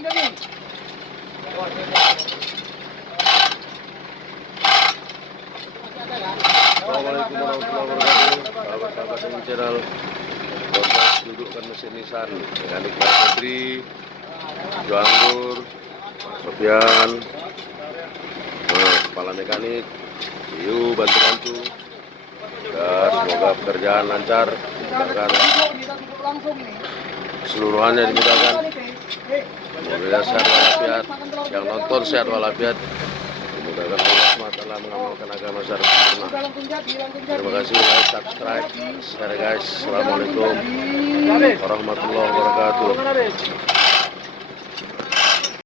Assalamualaikum warahmatullahi wabarakatuh. Sahabat-sahabat yang channel proses dudukkan mesin Nissan mekanik Mas Febri, Joanggur, Sofian, kepala mekanik, Ciu bantu-bantu. Ya, semoga pekerjaan lancar, dimudahkan keseluruhannya dimudahkan. Semoga sehat walafiat, yang nonton sehat walafiat. Dimudahkan Allah SWT mengamalkan agama secara sempurna. Terima kasih, like, subscribe, share guys. Assalamualaikum warahmatullahi wabarakatuh.